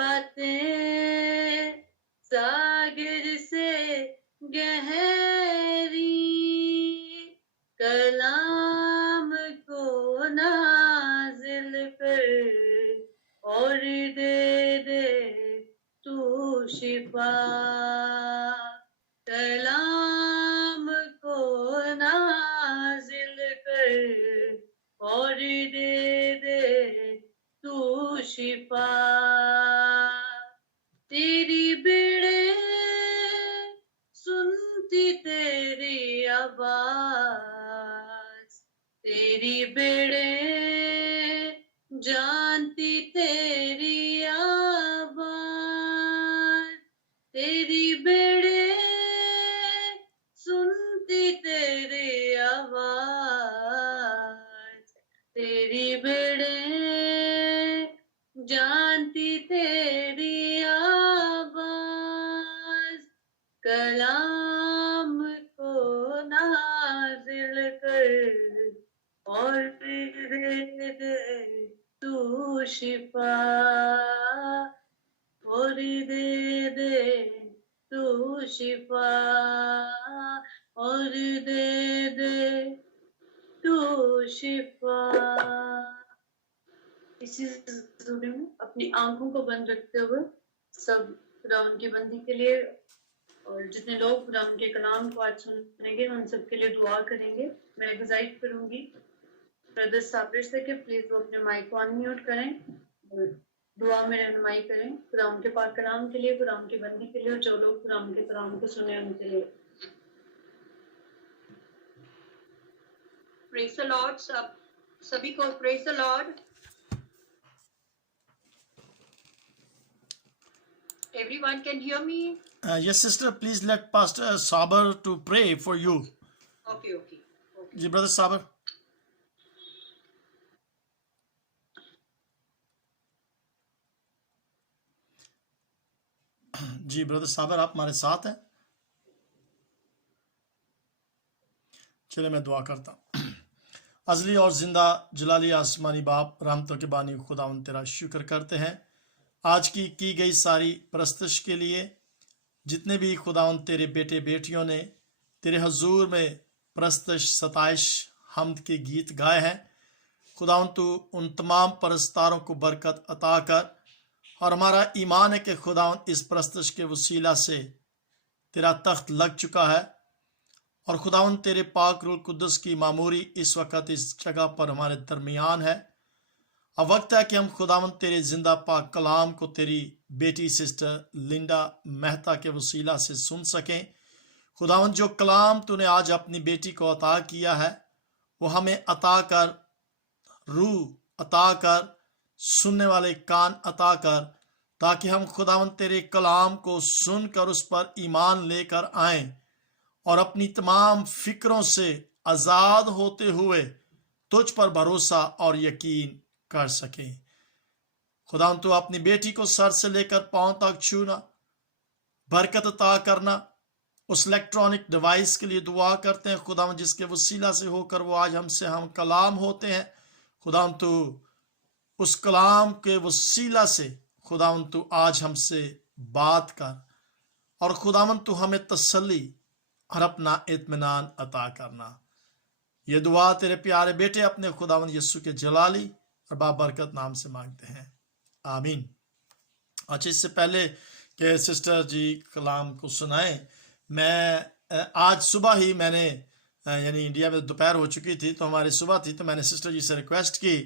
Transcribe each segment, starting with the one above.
बातें सागर से गहरी, कलाम को नाजिल कर और दे तू शिफा, कलाम को नाजिल कर और दे तू शिफा। तेरी बेड़े सुनती तेरी आवाज, तेरी बेड़े जानती तेरी आवाज, तेरी बेड़े सुनती तेरी आवाज, तेरी बेड़े जानती तेरी आवाज, कलाम को नाजिल कर और दे तू शिफा, और दे तू शिफा, और दे तू शिफा। इसी ज़रूरी में अपनी आंखों को बंद रखते हुए सब खुदावंद की बंदी के लिए और जितने लोग खुदावंद के कलाम को आज सुनेंगे उन सब के लिए दुआ करेंगे। मैं गुजारिश करूंगी ब्रदर साबिर से कि प्लीज वो अपने माइक को अनम्यूट करें और दुआ में रहनुमाई करें खुदावंद के पाक कलाम के लिए, खुदावंद की बंदी के लिए और जो लोग खुदावंद के कलाम को सुने उनके लिए। Praise the Lord. सभी को praise the Lord. Everyone can hear me? Yes, sister. Please let Pastor Saber to pray for you. Okay. जी brother Saber. जी ब्रदर साबर आप हमारे साथ हैं? चलिए मैं दुआ करता हूँ। अजली और जिंदा जलाली आसमानी बाप, रहमतों के बानी खुदावंद तेरा शुक्र करते हैं आज की गई सारी परस्तश के लिए। जितने भी खुदावंद तेरे बेटे बेटियों ने तेरे हजूर में परस्तश, सताइश, हमद के गीत गाए हैं, खुदावंद तू उन तमाम परस्तारों को बरकत अता कर। और हमारा ईमान है कि खुदावंद इस परस्तश के वसीला से तेरा तख्त लग चुका है और खुदावंद तेरे पाक रूह कुद्दस की मामूरी इस वक्त इस जगह पर हमारे दरमियान है। अब वक्त है कि हम खुदावंद तेरे जिंदा पाक कलाम को तेरी बेटी सिस्टर लिंडा मेहता के वसीला से सुन सकें। खुदावंद जो कलाम तूने आज अपनी बेटी को अता किया है वो हमें अता कर, रूह अता कर, सुनने वाले कान अता कर, ताकि हम खुदावंद तेरे कलाम को सुनकर उस पर ईमान लेकर आएं और अपनी तमाम फिक्रों से आज़ाद होते हुए तुझ पर भरोसा और यकीन कर सकें। खुदावंद तू अपनी बेटी को सर से लेकर पांव तक छूना, बरकत अता करना। उस इलेक्ट्रॉनिक डिवाइस के लिए दुआ करते हैं खुदावंद जिसके वसीला से होकर वो आज हमसे हम कलाम होते हैं। खुदावंद तू उस कलाम के वसीला से खुदावंद तू आज हमसे बात कर और खुदावंद तू हमें तसल्ली और अपना इत्मीनान अता करना। ये दुआ तेरे प्यारे बेटे अपने खुदावंद यीशु के जलाली और बाबरकत नाम से मांगते हैं, आमीन। अच्छा, इससे पहले कि सिस्टर जी कलाम को सुनाएं, मैं आज सुबह ही मैंने यानी इंडिया में दोपहर हो चुकी थी तो हमारी सुबह थी, तो मैंने सिस्टर जी से रिक्वेस्ट की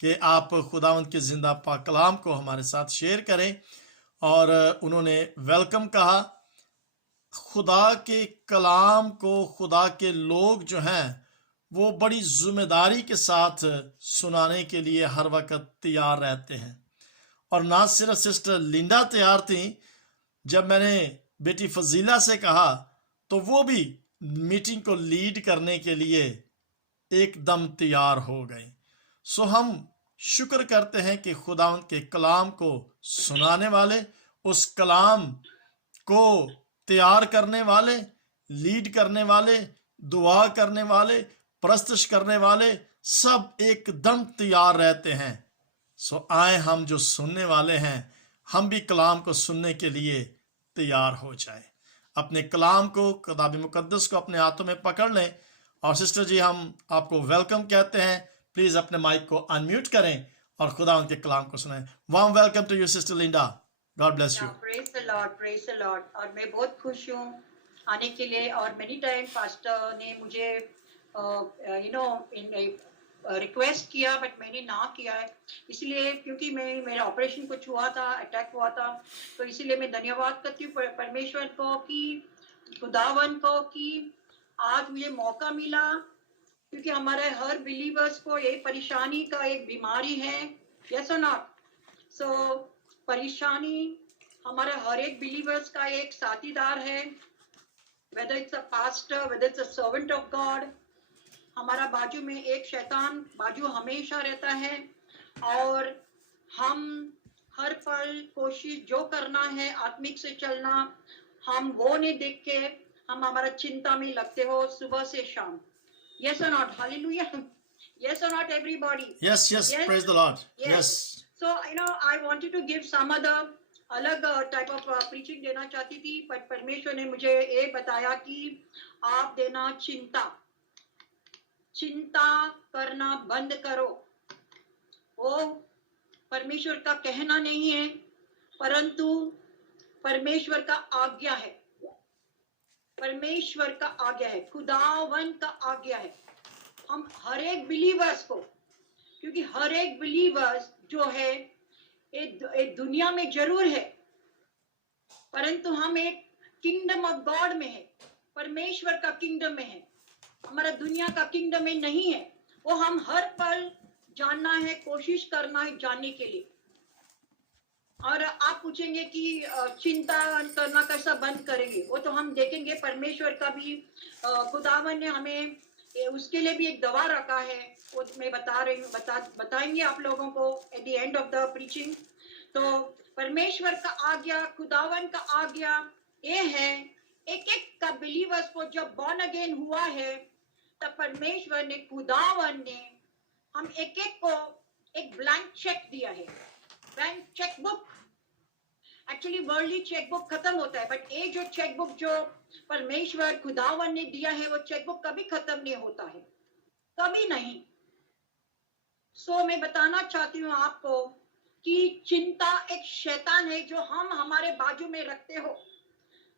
कि आप खुदावंद के जिंदा पाक कलाम को हमारे साथ शेयर करें और उन्होंने वेलकम कहा। खुदा के कलाम को खुदा के लोग जो हैं वो बड़ी जिम्मेदारी के साथ सुनाने के लिए हर वक्त तैयार रहते हैं। और ना सिर्फ सिस्टर लिंडा तैयार थी, जब मैंने बेटी फजीला से कहा तो वो भी मीटिंग को लीड करने के लिए एकदम तैयार हो गए। सो हम शुक्र करते हैं कि खुदावंद के कलाम को सुनाने वाले, उस कलाम को तैयार करने वाले, लीड करने वाले, दुआ करने वाले, परस्तश करने वाले सब एकदम तैयार रहते हैं। सो आए हम जो सुनने वाले हैं हम भी कलाम को सुनने के लिए तैयार हो जाएं। अपने कलाम को, किताब मुकद्दस को अपने हाथों में पकड़ लें। और सिस्टर जी, हम आपको वेलकम कहते हैं। प्लीज अपने माइक को अनम्यूट करें और खुदा उनके कलाम को सुनाएं। Warm welcome to you sister Linda. God bless you. Praise the Lord, praise the Lord. और मैं बहुत खुश हूँ आने के लिए। और मेनी टाइम पास्टर ने मुझे रिक्वेस्ट किया, बट मैंने ना किया है, इसलिए क्योंकि मेरा ऑपरेशन कुछ हुआ था, अटैक हुआ था, तो इसीलिए मैं धन्यवाद करती हूँ परमेश्वर को, कि खुदावन को, कि आज मुझे मौका मिला, क्योंकि हमारे हर बिलीवर्स को ये परेशानी का एक बीमारी है। यस और नॉट? सो परेशानी हमारे हर एक बिलीवर्स का एक साथीदार है, whether it's a pastor, whether it's a servant of God। हमारा बाजू में एक शैतान बाजू हमेशा रहता है, और हम हर पल कोशिश जो करना है आत्मिक से चलना, हम वो नहीं देख के हम हमारा चिंता में लगते हो सुबह से शाम। Yes or not? Hallelujah. Yes or not, everybody? Yes, yes, yes. Praise the Lord. Yes. So, I wanted to give some other अलग टाइप ऑफ प्रीचिंग देना चाहती थी, पर परमेश्वर ने मुझे ये बताया कि आप देना चिंता करना बंद करो। वो परमेश्वर का कहना नहीं है, परंतु परमेश्वर का आज्ञा है। परमेश्वर का आज्ञा है, खुदावन का आज्ञा है। हम हर एक बिलीवर्स को, क्योंकि हर एक बिलीवर्स जो है एक दुनिया में जरूर है, परंतु हम एक किंगडम ऑफ गॉड में है, परमेश्वर का किंगडम में है, हमारा दुनिया का किंगडम में नहीं है। वो हम हर पल जानना है, कोशिश करना है जानने के लिए। और आप पूछेंगे कि चिंता करना कैसा बंद करेंगे, वो तो हम देखेंगे। परमेश्वर का भी खुदावन ने हमें उसके लिए भी एक दवा रखा है, वो मैं बता रही हूँ, बताएंगे आप लोगों को at the end of the preaching. तो परमेश्वर का आज्ञा, खुदावन का आज्ञा ये है, एक एक का बिलीवर्स को जब बॉर्न अगेन हुआ है, तब परमेश्वर ने, खुदावन ने हम एक एक को एक ब्लैंक चेक दिया है, bank cheque book. Actually worldly cheque book खत्म होता है, बट ये जो चेक बुक जो परमेश्वर खुदावन ने दिया है, वो चेक बुक कभी खत्म नहीं होता है, कभी नहीं। सो मैं बताना चाहती हूँ आपको कि चिंता एक शैतान है जो हम हमारे बाजू में रखते हो।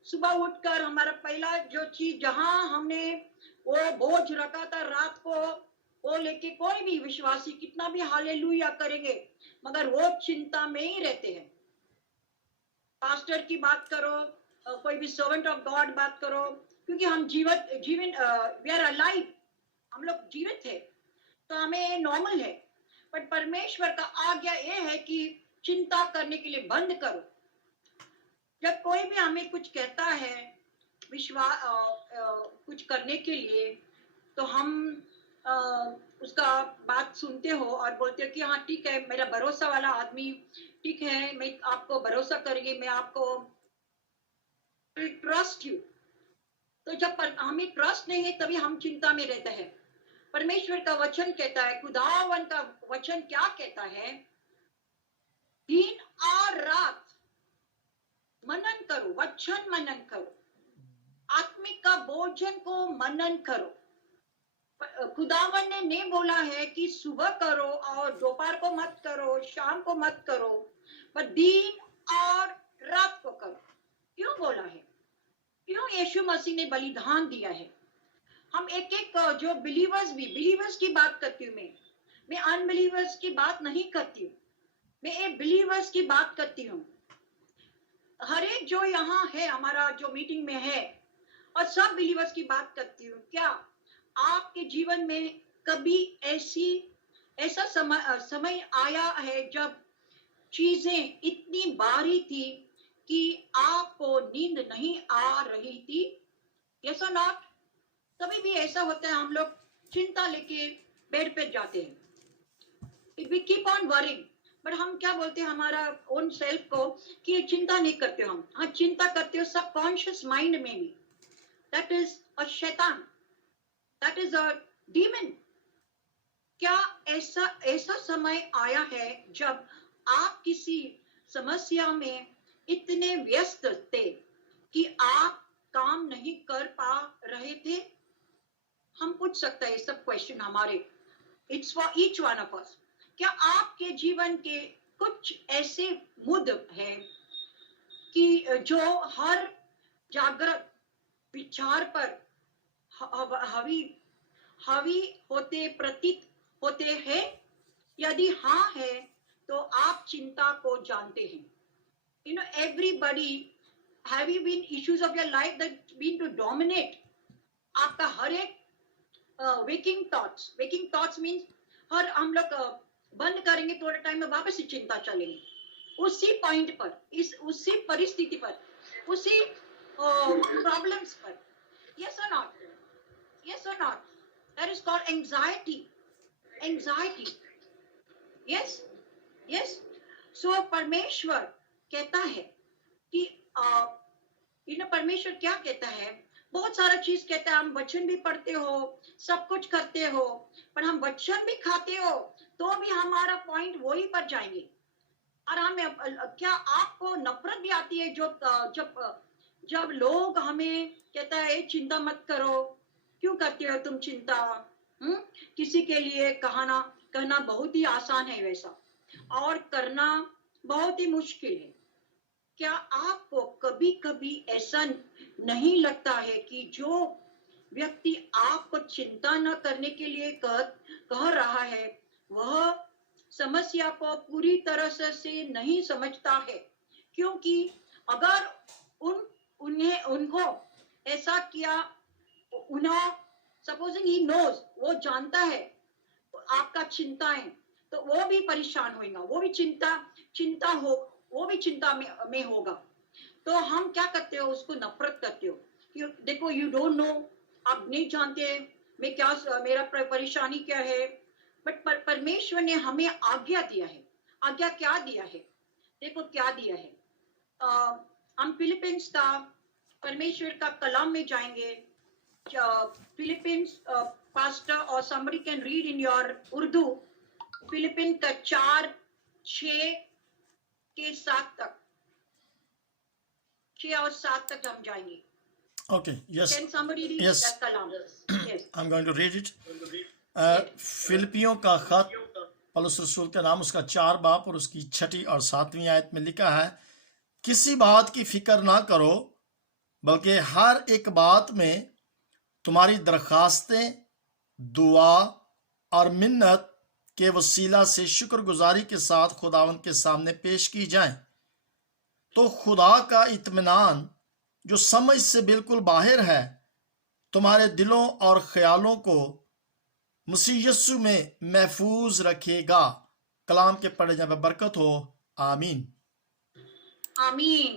सुबह उठकर हमारा पहला जो चीज, जहां हमने वो बोझ रखा था रात को, वो लेके कोई भी विश्वासी कितना भी हालेलुया करेंगे, मगर वो चिंता में ही रहते हैं। पास्टर की बात करो, कोई भी सर्वेंट ऑफ गॉड बात करो, क्योंकि हम जीवन वी आर अलाइव, हम लोग जीवित है, तो हमें नॉर्मल है। बट परमेश्वर का आज्ञा ये है कि चिंता करने के लिए बंद करो। जब कोई भी हमें कुछ कहता है विश्वास कुछ करने के लिए, तो हम उसका बात सुनते हो और बोलते हो कि हाँ ठीक है, मेरा भरोसा वाला आदमी ठीक है, मैं आपको भरोसा करेंगे, मैं आपको ट्रस्ट यू। तो जब हमें ट्रस्ट नहीं है, तभी हम चिंता में रहते हैं। परमेश्वर का वचन कहता है, खुदावन का वचन क्या कहता है, दिन और रात मनन करो, वचन मनन करो, आत्मिक का भोजन को मनन करो। खुदावन ने नहीं बोला है कि सुबह करो और दोपहर को मत करो, शाम को मत करो, पर दिन और रात को करो। क्यों बोला है? क्यों यीशु मसीह ने बलिदान दिया है? हम एक एक जो बिलीवर्स की बात करती हूँ, मैं अनबिलीवर्स की बात नहीं करती हूँ, मैं एक बिलीवर्स की बात करती हूँ। हर एक जो यहाँ है, हमारा जो मीटिंग में है, और सब बिलीवर्स की बात करती हूँ। क्या आपके जीवन में कभी ऐसा समय आया है जब चीजें इतनी भारी थी कि आपको नींद नहीं आ रही थी? यस और नॉट? कभी भी ऐसा होता है, हम लोग चिंता लेके बेड पे जाते हैं, we keep on worrying, but हम क्या बोलते हैं हमारा ओन सेल्फ को कि चिंता नहीं करते हो हम। हाँ, चिंता करते हो सबकॉन्शियस माइंड में भी। दैट इज अ शैतान, दैट इज अ डीमन। क्या ऐसा समय आया है जब आप किसी समस्या में इतने व्यस्त थे कि आप काम नहीं कर पा रहे थे? हम पूछ सकते हैं सब क्वेश्चन हमारे, it's for each one of us. क्या आपके जीवन के कुछ ऐसे मुद्दे हैं कि जो हर जागृत विचार पर हावी होते प्रतीत होते हैं? यदि हाँ है तो आप चिंता को जानते हैं। You know, everybody, have you been issues of your life that been to dominate आपका हर एक waking thoughts means हर हम लोग बंद करेंगे थोड़े टाइम में वापस से चिंता चलेगी उसी पॉइंट पर, उसी परिस्थिति पर, उसी प्रॉब्लम्स पर। Yes or not? Yes or not? That is called anxiety. Yes. So परमेश्वर कहता है कि परमेश्वर क्या कहता है? बहुत सारा चीज कहता है। हम वचन भी पढ़ते हो, सब कुछ करते हो, पर हम वचन भी खाते हो तो भी हमारा पॉइंट वही पर जाएंगे। और हमें क्या आपको नफरत भी आती है जब लोग हमें कहता है चिंता मत करो, क्यों करते हो तुम चिंता? किसी के लिए कहना बहुत ही आसान है वैसा, और करना बहुत ही मुश्किल है। क्या आपको कभी कभी ऐसा नहीं लगता है कि जो व्यक्ति आपको चिंता न करने के लिए कह रहा है वह समस्या को पूरी तरह से नहीं समझता है? क्योंकि अगर उनको ऐसा किया, सपोजिंग ही नोज, वो जानता है आपका चिंताएं, तो वो भी परेशान होगा, वो भी चिंता में होगा। तो हम क्या करते हो? उसको नफरत करते हो कि देखो, यू डोंट नो, आप नहीं जानते मैं क्या, मेरा परेशानी क्या है। बट परमेश्वर ने हमें आज्ञा दिया है। आज्ञा क्या दिया है? देखो क्या दिया है। हम फिलिपिन्स का परमेश्वर का कलाम में जाएंगे। फिलिपिन्स पास्टर और somebody can read in your Urdu, Philippine का 4:6 के 7 तक, 6 और 7 तक हम जाएंगे। Okay, yes. Can somebody read Yes. that kalam? Yes. I'm going to read it. फिलिपियों का खत पौलुस रसूल का नाम, उसका 4 बाब और उसकी 6 और 7वीं आयत में लिखा है, किसी बात की फिक्र ना करो, बल्कि हर एक बात में तुम्हारी दरखास्तें, दुआ और मिन्नत के वसीला से शुक्रगुजारी के साथ खुदावंद के सामने पेश की जाएं, तो खुदा का इत्मीनान जो समझ से बिल्कुल बाहर है तुम्हारे दिलों और ख्यालों को मसीह यीशु में महफूज रखेगा। कलाम के पढ़े जाने पर बरकत हो। आमीन। आमीन।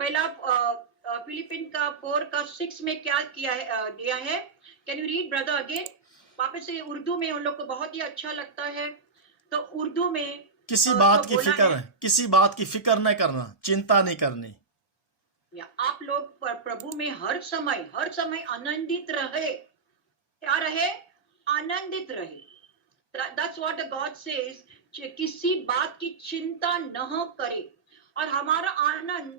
पहला फिलिपिन का 4 का 6 में क्या किया है, दिया है? Can you read brother again? वापस से उर्दू में उन लोग को बहुत ही अच्छा लगता है, तो उर्दू में किसी बात की फिक्र नहीं करना, चिंता नहीं करनी। या आप लोग प्रभु में हर समय आनंदित रहे। क्या रहे? आनंदित रहे। That's what the God says, किसी बात की चिंता न करे। और हमारा आनंद,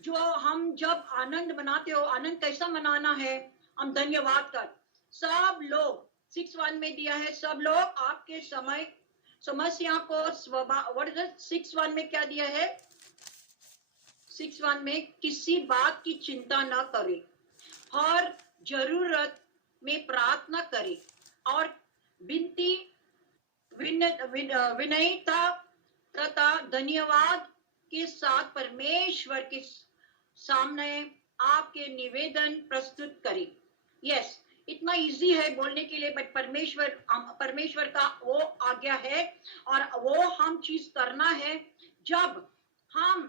जो हम जब आनंद मनाते हो, आनंद कैसा मनाना है? हम धन्यवाद कर। सब लोग 6:1 में दिया है, सब लोग आपके समस्या को व्हाट इज इट? 6:1 में क्या दिया है? 6:1 में किसी बात की चिंता न करे, हर जरूरत में प्रार्थना करे और विनती विनयता तथा धन्यवाद के साथ परमेश्वर के सामने आपके निवेदन प्रस्तुत करें। यस, इतना इजी है बोलने के लिए, बट परमेश्वर का वो आज्ञा है और वो हम चीज करना है जब हम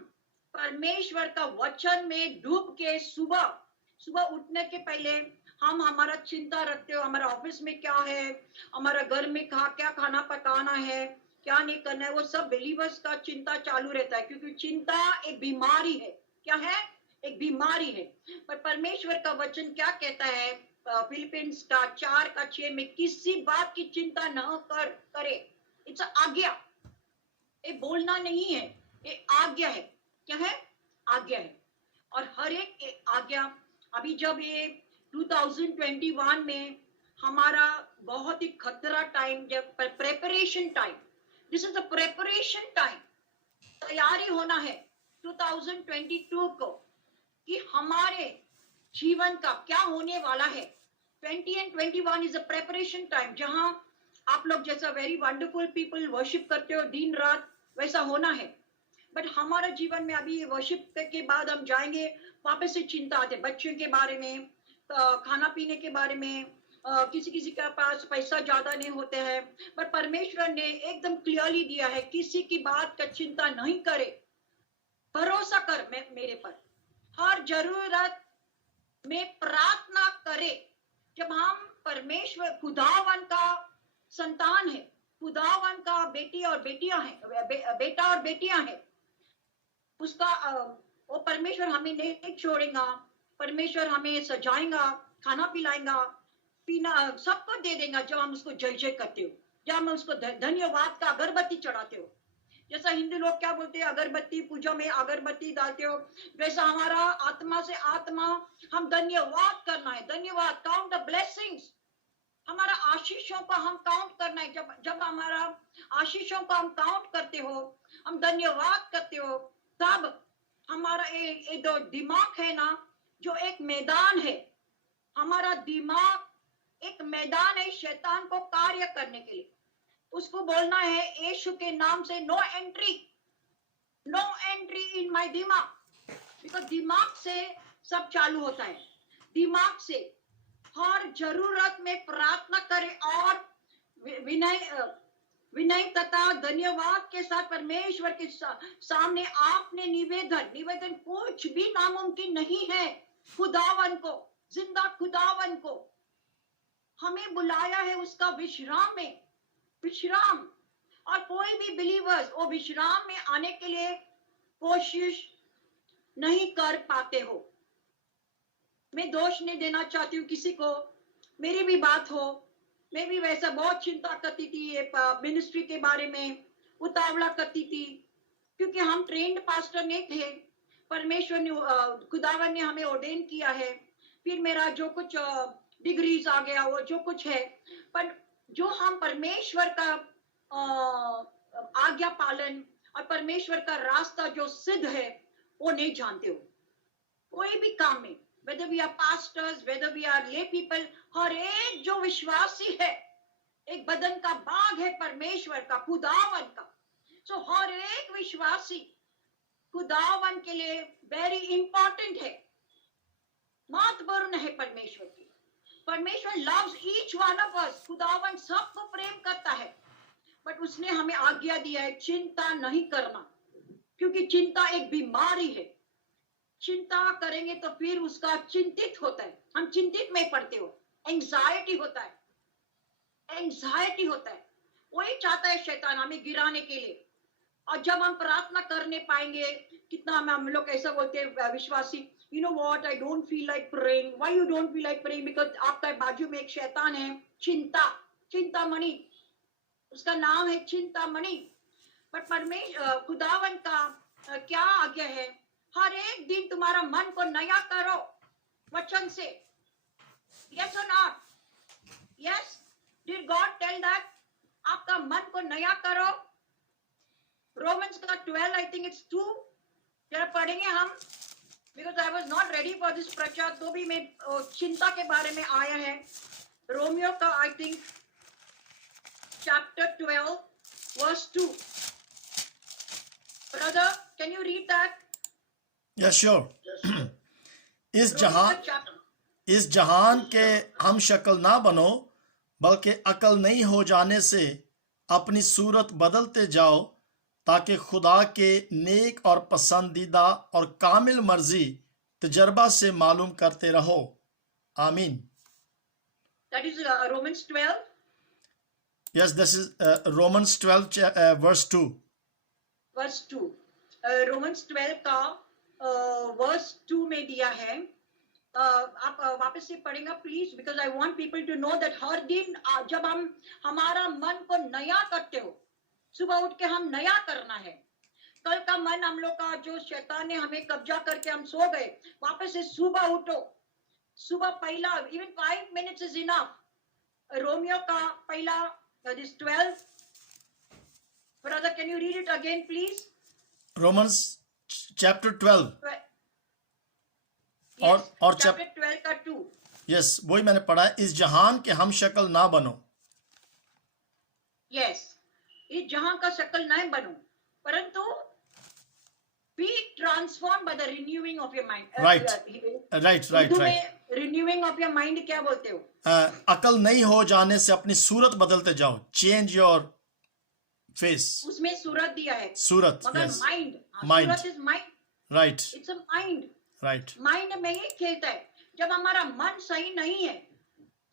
परमेश्वर का वचन में डूब के सुबह उठने के पहले हम हमारा चिंता रखते हो, हमारा ऑफिस में क्या है, हमारा घर में क्या खाना पकाना है, क्या नहीं करना है, वो सब बिलीवर्स का चिंता चालू रहता है, क्योंकि चिंता एक बीमारी है। क्या है? एक बीमारी है। पर परमेश्वर का वचन क्या कहता है? फिलिपिन्स का 4 का 6 में किसी बात की चिंता न करे। इट्स आज्ञा, ये बोलना नहीं है, ये आज्ञा है। क्या है? आज्ञा है। और हर एक आज्ञा, अभी जब ये 2021 में हमारा बहुत ही खतरा टाइम, जब preparation time, this is the preparation time, तैयारी होना है 2022 को कि हमारे जीवन का क्या होने वाला है। 20 and 21 is a preparation time, जहां आप लोग जैसा वेरी वंडरफुल पीपल वर्शिप करते हो दिन रात, वैसा होना है। बट हमारा जीवन में अभी ये वर्शिप के बाद हम जाएंगे, वापस से चिंता आते, बच्चों के बारे में, खाना पीने के बारे में, किसी किसी के पास पैसा ज्यादा नहीं होते हैं। बट परमेश्वर ने एकदम क्लियरली दिया है, किसी की बात का चिंता नहीं करे, भरोसा कर मेरे पर, हर जरूरत में प्रार्थना करे। जब हम परमेश्वर खुदावन का संतान है, खुदावन का बेटी और बेटियां हैं, बेटा और बेटियां हैं, उसका वो परमेश्वर हमें नहीं छोड़ेगा। परमेश्वर हमें सजाएगा, खाना पिलाएगा, पीना सबको दे देगा जब हम उसको जय जय करते हो, जब हम उसको धन्यवाद का अगरबत्ती चढ़ाते हो। जैसा हिंदू लोग क्या बोलते हैं, अगरबत्ती, पूजा में अगरबत्ती डालते हो, वैसा हमारा आत्मा से आत्मा हम धन्यवाद करना है। धन्यवाद, काउंट द ब्लेसिंग्स, हमारा आशीषों को हम काउंट करना है। जब हमारा आशीषों को हम काउंट करते हो, हम धन्यवाद करते हो, तब हमारा ये जो दिमाग है ना, जो एक मैदान है, हमारा दिमाग एक मैदान है शैतान को कार्य करने के लिए। उसको बोलना है यीशु के नाम से, no entry, no entry in my दिमाग। बिकॉज दिमाग से सब चालू होता है। दिमाग से हर जरूरत में प्रार्थना करें और विनय तथा धन्यवाद के साथ परमेश्वर के सामने आपने निवेदन कुछ भी नामुमकिन नहीं है। खुदावन को, जिंदा खुदावन को हमें बुलाया है उसका विश्राम में, विश्राम। और कोई भी बिलीवर्स वो विश्राम में आने के लिए कोशिश नहीं कर पाते हो। मैं दोष नहीं देना चाहती हूँ किसी को, मेरी भी बात हो, मैं भी वैसा बहुत चिंता करती थी ये मिनिस्ट्री के बारे में, उतावला करती थी, क्योंकि हम ट्रेंड पास्टर नहीं थे। परमेश्वर ने, खुदावन ने हमें ऑर्डेन किया है। फिर मेरा जो कुछ डिग्रीज आ गया, वो जो कुछ है, पर जो हम परमेश्वर का आज्ञा पालन और परमेश्वर का रास्ता जो सिद्ध है, वो नहीं जानते हो। कोई भी काम में, whether we are pastors, whether we are lay people, हर एक जो विश्वासी है, एक बदन का भाग है परमेश्वर का, खुदावन का। सो हर एक विश्वासी खुदावन के लिए वेरी इंपॉर्टेंट है, महत्वपूर्ण है परमेश्वर की। परमेश्वर loves each one of us, खुदावन सबको प्रेम करता है। बट उसने हमें आज्ञा दिया है चिंता नहीं करना, क्योंकि चिंता एक बीमारी है। चिंता करेंगे तो फिर उसका चिंतित होता है, हम चिंतित में पड़ते हो, एंजाइटी होता है, एंजाइटी होता है। वही चाहता है शैतान हमें गिराने के लिए। और जब हम प्रार्थना करने पाएंगे, कितना हम लोग ऐसा बोलते हैं विश्वासी, you know what, I don't feel like praying. Why you don't feel like praying? Because आपका बाजू में एक शैतान है, चिंता, चिंतामणि, उसका नाम है चिंतामणि। बट परमेश्वर खुदावन का क्या आज्ञा है, हर एक दिन तुम्हारा मन को नया करो वचन से। Yes or not? Yes? Did God tell that? आपका मन को नया करो। रोमन्स का 12, I think it's 2, जरा पढ़ेंगे हम, because I was not ready for this प्रचार, तो भी मैं चिंता के बारे में आया है। रोमियो का I think chapter 12 verse 2. Brother, can you read that? Yes, sure. इस जहान के हम शक्ल ना बनो, बल्कि अकल नहीं हो जाने से अपनी सूरत बदलते जाओ, ताकि खुदा के नेक और पसंदीदा और कामिल मर्जी तजर्बा से मालूम करते रहो। आमीन। That is Romans 12. Yes, this is Romans 12 verse 2. Verse 2. Romans 12 का verse 2 में दिया है। आप वापस से पढ़ेंगे please, because I want people to know that हर दिन जब हम हमारा मन को नया करते हो, सुबह उठ के हम नया करना है, कल का मन हम लोग का जो शैतान ने हमें कब्जा करके हम सो गए, वापस से सुबह उठो। सुबह पहला even 5 minutes is enough. Romeo का पहला this 12, brother can you read it again please? Romans chapter 12 और चैप्टर 12 का 2। यस, वही मैंने पढ़ा है। इस जहान के हम शक्ल ना बनो। यस, इस जहां का शक्ल नहीं बनो, परंतु be transform by the renewing of your mind. Right. Renewing of your mind क्या बोलते हो? अकल नहीं हो जाने से अपनी सूरत बदलते जाओ। Change your face. उसमें सूरत दिया है, सूरत, मगर yes. Mind, Surat is mind, right, it's a mind. Right. Mind में ही खेलता है। जब हमारा मन सही नहीं है,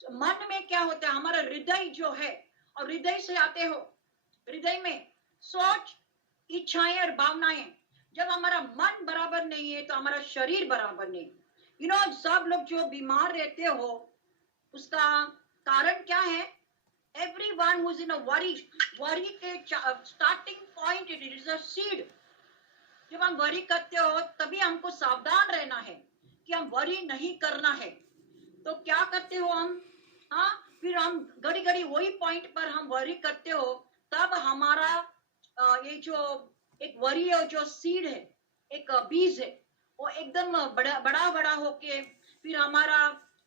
तो मन में क्या होता है, हमारा हृदय जो है, और हृदय से आते हो, हृदय में सोच, इच्छाएं और भावनाएं। जब हमारा मन बराबर नहीं है तो हमारा शरीर बराबर नहीं। सब लोग जो बीमार रहते हो, उसका कारण क्या है? Everyone who's in a worry के starting point, it is a seed. जब हम वरी करते हो तभी हमको सावधान रहना है कि हम वरी नहीं करना है। तो क्या करते हो हम? फिर हम घड़ी घड़ी वही पॉइंट पर हम वरी करते हो, तब हमारा ये जो एक वरी है, जो सीड है, एक बीज है, वो एकदम बड़ा होके फिर हमारा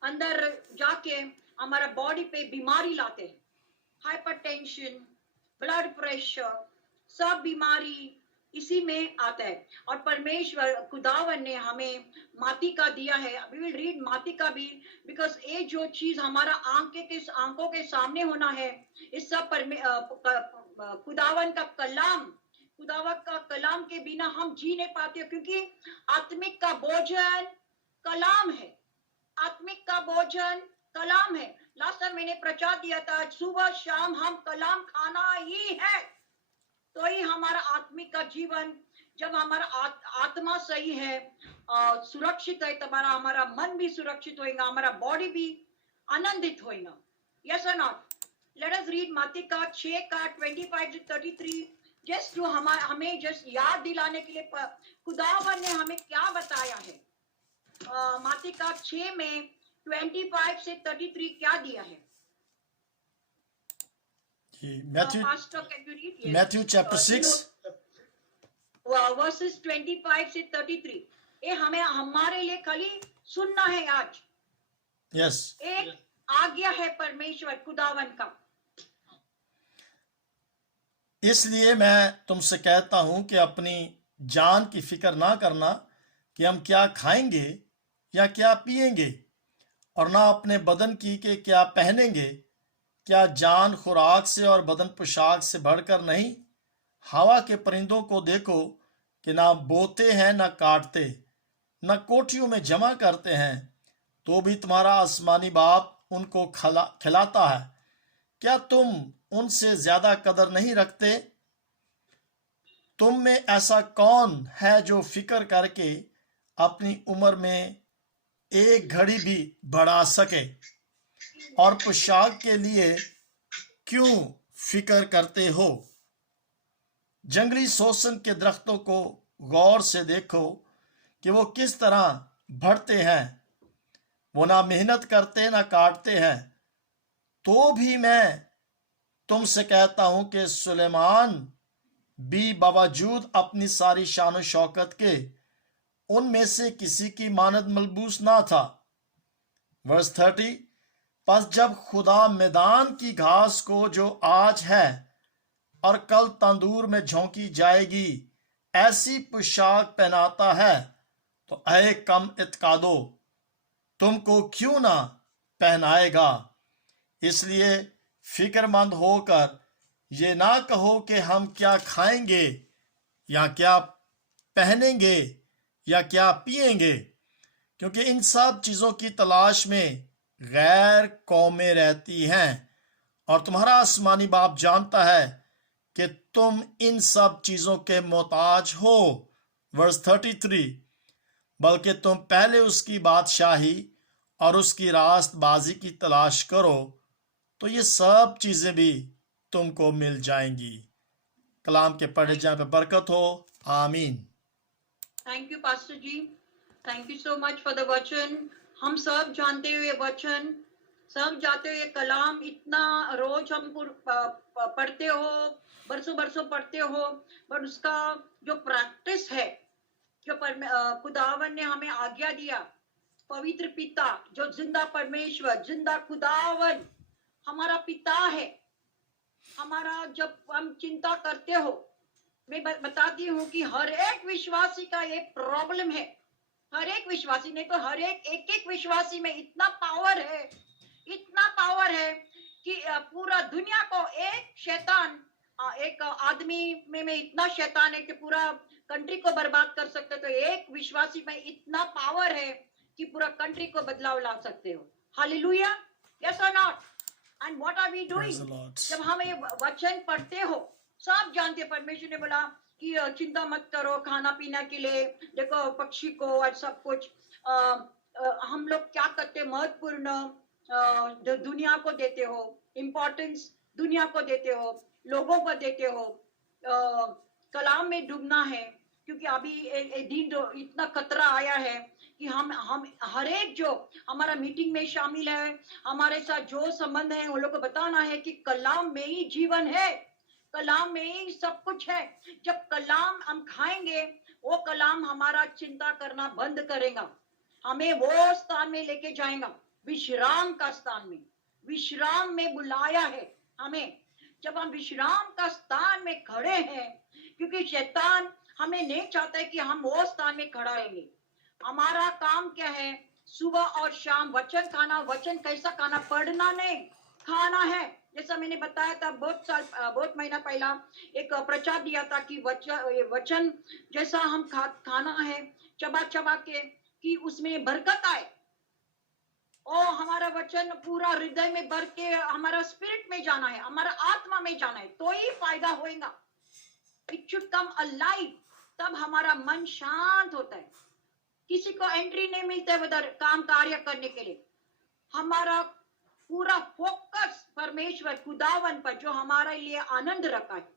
अंदर जाके हमारा बॉडी पे बीमारी लाते हैं। हाइपरटेंशन, ब्लड प्रेशर, सब बीमारी इसी में आता है। और परमेश्वर खुदावन ने हमें मातिका दिया है। वी विल रीड मातिका भी, बिकॉज ये जो चीज हमारा आंखों के सामने होना है, इस सब खुदावन का कलाम के बिना हम जी नहीं पाते, क्योंकि आत्मिक का भोजन कलाम है। आत्मिक का भोजन कलाम है। लास्ट टाइम मैंने प्रचार दिया था, सुबह शाम हम कलाम खाना ही है, तो ही हमारा आत्मिक का जीवन। जब हमारा आत्मा सही है, सुरक्षित है, तब हमारा मन भी सुरक्षित होएगा, हमारा बॉडी भी आनंदित होएगा। यस और नॉट? लेट अस रीड मातिका 6 का 25 से 33, जस्ट जो हमें जस्ट याद दिलाने के लिए खुदावन ने हमें क्या बताया है। मातिका 6 में 25 से 33 क्या दिया है? मैथ्यू चैप्टर 6 वर्सेस 25 से 33। ये हमें हमारे लिए खाली सुनना है आज। यस, एक आज्ञा है परमेश्वर खुदावन का। इसलिए मैं तुमसे कहता हूं कि अपनी जान की फिक्र ना करना कि हम क्या खाएंगे या क्या पिएंगे, और ना अपने बदन की कि क्या पहनेंगे। क्या जान खुराक से और बदन पोशाक से बढ़कर नहीं? हवा के परिंदों को देखो कि ना बोते हैं, ना काटते, ना कोठियों में जमा करते हैं, तो भी तुम्हारा आसमानी बाप उनको खिलाता है। क्या तुम उनसे ज्यादा कदर नहीं रखते? तुम में ऐसा कौन है जो फिक्र करके अपनी उम्र में एक घड़ी भी बढ़ा सके? और पोशाक के लिए क्यों फिक्र करते हो? जंगली सोसन के दरख्तों को गौर से देखो कि वो किस तरह बढ़ते हैं। वो ना मेहनत करते ना काटते हैं। तो भी मैं तुमसे कहता हूं कि सुलेमान भी बावजूद अपनी सारी शान और शौकत के उनमें से किसी की मानद मलबूस ना था। वर्स 30, बस जब खुदा मैदान की घास को जो आज है और कल तंदूर में झोंकी जाएगी ऐसी पोशाक पहनाता है, तो ऐ कम इत्कादो, तुमको क्यों ना पहनाएगा। इसलिए फिक्रमंद होकर ये ना कहो कि हम क्या खाएंगे या क्या पहनेंगे या क्या पिएंगे, क्योंकि इन सब चीजों की तलाश में गैर कौमें रहती हैं, और तुम्हारा आसमानी बाप जानता है कि तुम इन सब चीजों के मोहताज हो। वर्स 33, बल्कि तुम पहले उसकी बादशाही और उसकी रास्तबाजी की तलाश करो, तो ये सब चीजें भी तुमको मिल जाएंगी। कलाम के पढ़े जाने पे बरकत हो। आमीन। Thank you pastor ji, thank you so much for the वचन। हम सब जानते हुए वचन, सब जाते हुए कलाम, इतना रोज हम पढ़ते हो, बरसों बरसों पढ़ते हो, बट उसका जो प्रैक्टिस है, जो खुदावन ने हमें आज्ञा दिया, पवित्र पिता जो जिंदा परमेश्वर, जिंदा खुदावन हमारा पिता है, हमारा जब हम चिंता करते हो, मैं बताती हूँ कि हर एक विश्वासी का ये प्रॉब्लम है। हर एक विश्वासी नहीं तो हर एक विश्वासी में इतना पावर है, इतना पावर है कि पूरा दुनिया को एक शैतान, एक आदमी में इतना शैतान है कि पूरा कंट्री को बर्बाद कर सकते। तो एक विश्वासी में इतना पावर है कि पूरा कंट्री को बदलाव ला सकते हो। हालेलुया, यस और not? And what are we doing? जब हम ये वचन पढ़ते हो, सब जानते, परमेश्वर ने बोला कि चिंता मत करो खाना पीना के लिए, देखो पक्षी को और सब कुछ। हम लोग क्या करते, महत्वपूर्ण दुनिया को देते हो, इम्पोर्टेंस दुनिया को देते हो, लोगों को देते हो। कलाम में डूबना है, क्योंकि अभी एक दिन इतना खतरा आया है कि हम हर एक जो हमारा मीटिंग में शामिल है, हमारे साथ जो संबंध है, उन लोगों को बताना है कि कलाम में ही जीवन है, कलाम में ही सब कुछ है। जब कलाम हम खाएंगे, वो कलाम हमारा चिंता करना बंद करेगा, हमें वो स्थान में लेके जाएगा, विश्राम का स्थान में। विश्राम में बुलाया है हमें। जब हम विश्राम का स्थान में खड़े हैं, क्योंकि शैतान हमें नहीं चाहता है कि हम वो स्थान में खड़ा रहेंगे। हमारा काम क्या है? सुबह और शाम वचन खाना। वचन कैसा खाना? पढ़ना नहीं, खाना है। जैसा मैंने बताया था बहुत महीना पहला एक प्रचार दिया था कि वचन जैसा हम खाना है, चबा चबा के, कि उसमें बरकत आए। और हमारा वचन पूरा हृदय में भर के हमारा स्पिरिट में जाना है, हमारा आत्मा में जाना है, तो ही फायदा होएगा। इट शुड कम अलाइव, तब हमारा मन शांत होता है। किसी को एंट्री नहीं मिलता है उधर काम कार्य करने के लिए। हमारा पूरा फोकस परमेश्वर खुदावन पर, जो हमारे लिए आनंद रखा है,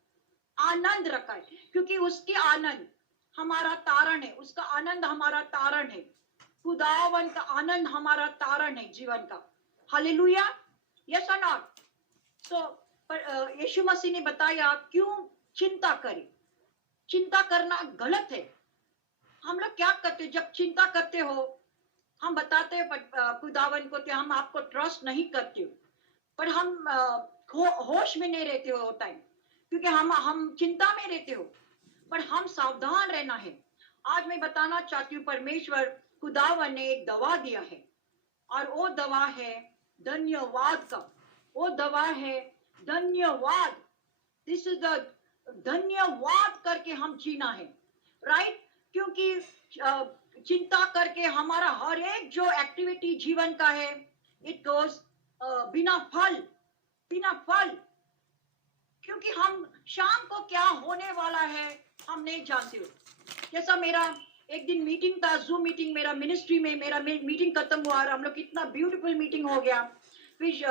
आनंद रखा है, क्योंकि उसकी आनंद हमारा तारण है, उसका आनंद हमारा तारण है। खुदावन का आनंद हमारा तारण है जीवन का। हालेलुया, यस और नॉट? सो यीशु मसीह ने बताया क्यों चिंता करें। चिंता करना गलत है। हम लोग क्या करते, जब चिंता करते हो, हम बताते हैं खुदावन को कि हम आपको ट्रस्ट नहीं करते हो, पर हम होश में नहीं रहते हो टाइम, क्योंकि हम चिंता में रहते हो। पर हम सावधान रहना है। आज मैं बताना चाहती हूँ, परमेश्वर खुदावन ने एक दवा दिया है, और वो दवा है धन्यवाद का। वो दवा है धन्यवाद। दिस इज द धन्यवाद करके हम जीना है, राइट? क्योंकि चिंता करके हमारा हर एक जो एक्टिविटी जीवन का है, इट गोज बिना फल, बिना फल। क्योंकि हम शाम को क्या होने वाला है हम नहीं जानते हो। जैसा मेरा एक दिन मीटिंग था, जूम मीटिंग, मेरा मिनिस्ट्री में मेरा मीटिंग खत्म हुआ, और हम लोग इतना ब्यूटीफुल मीटिंग हो गया। फिर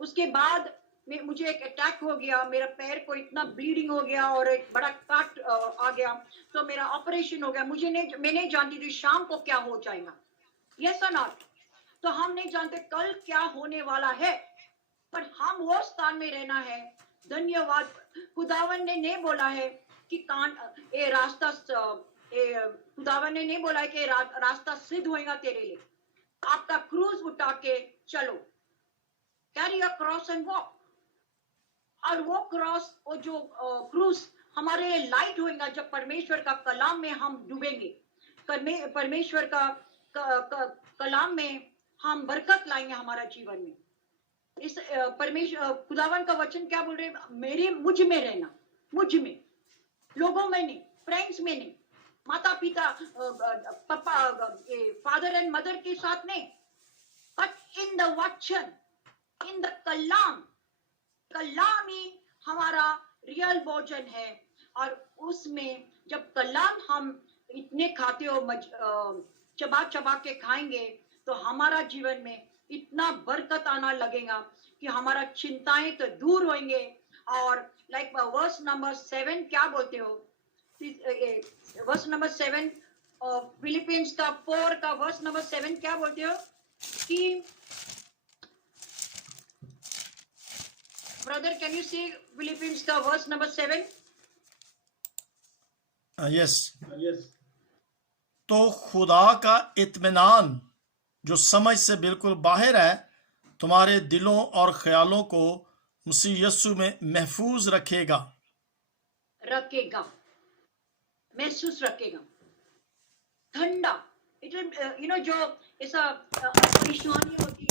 उसके बाद मुझे एक अटैक हो गया, मेरा पैर को इतना ब्लीडिंग हो गया और एक बड़ा कट आ गया, तो मेरा ऑपरेशन हो गया। मैं नहीं जानती थी शाम को क्या हो जाएगा, यस और नॉट? तो हम नहीं जानते कल क्या होने वाला है, पर हम वो स्थान में रहना है। धन्यवाद। खुदावन ने नहीं बोला है कि खुदावन ने नहीं बोला है कि रास्ता सिद्ध होएगा तेरे लिए। आपका क्रूज उठा के चलो, carry your cross and walk. और वो क्रॉस, वो जो क्रूज हमारे लिए लाइट होएगा जब परमेश्वर का कलाम में हम डूबेंगे। परमेश्वर का कलाम में हम बरकत लाएंगे हमारा जीवन में। इस परमेश्वर खुदावन का वचन क्या बोल रहे? मुझ में रहना, मुझ में, लोगों में नहीं, फ्रेंड्स में नहीं, माता पिता, पापा, फादर एंड मदर के साथ नहीं, बट इन द वचन, इन द कलाम। कलाम ही हमारा रियल भोजन है। और उसमें जब कलाम हम इतने खाते हो, चबा चबा के खाएंगे, तो हमारा जीवन में इतना बरकत आना लगेगा कि हमारा चिंताएं तो दूर होंगे। और लाइक वर्स नंबर 7 क्या बोलते हो? वर्स नंबर 7, फिलिपियंस का 4 का वर्स नंबर 7 क्या बोलते हो? कि ब्रदर, कैन यू से फिलिपियंस का वर्स नंबर 7? यस। तो खुदा का इत्मीनान जो समझ से बिल्कुल बाहर है तुम्हारे दिलों और ख्यालों को मसीह यस्सु में महफूज रखेगा, महसूस रखेगा। ठंडा, जो ऐसा परेशानी होती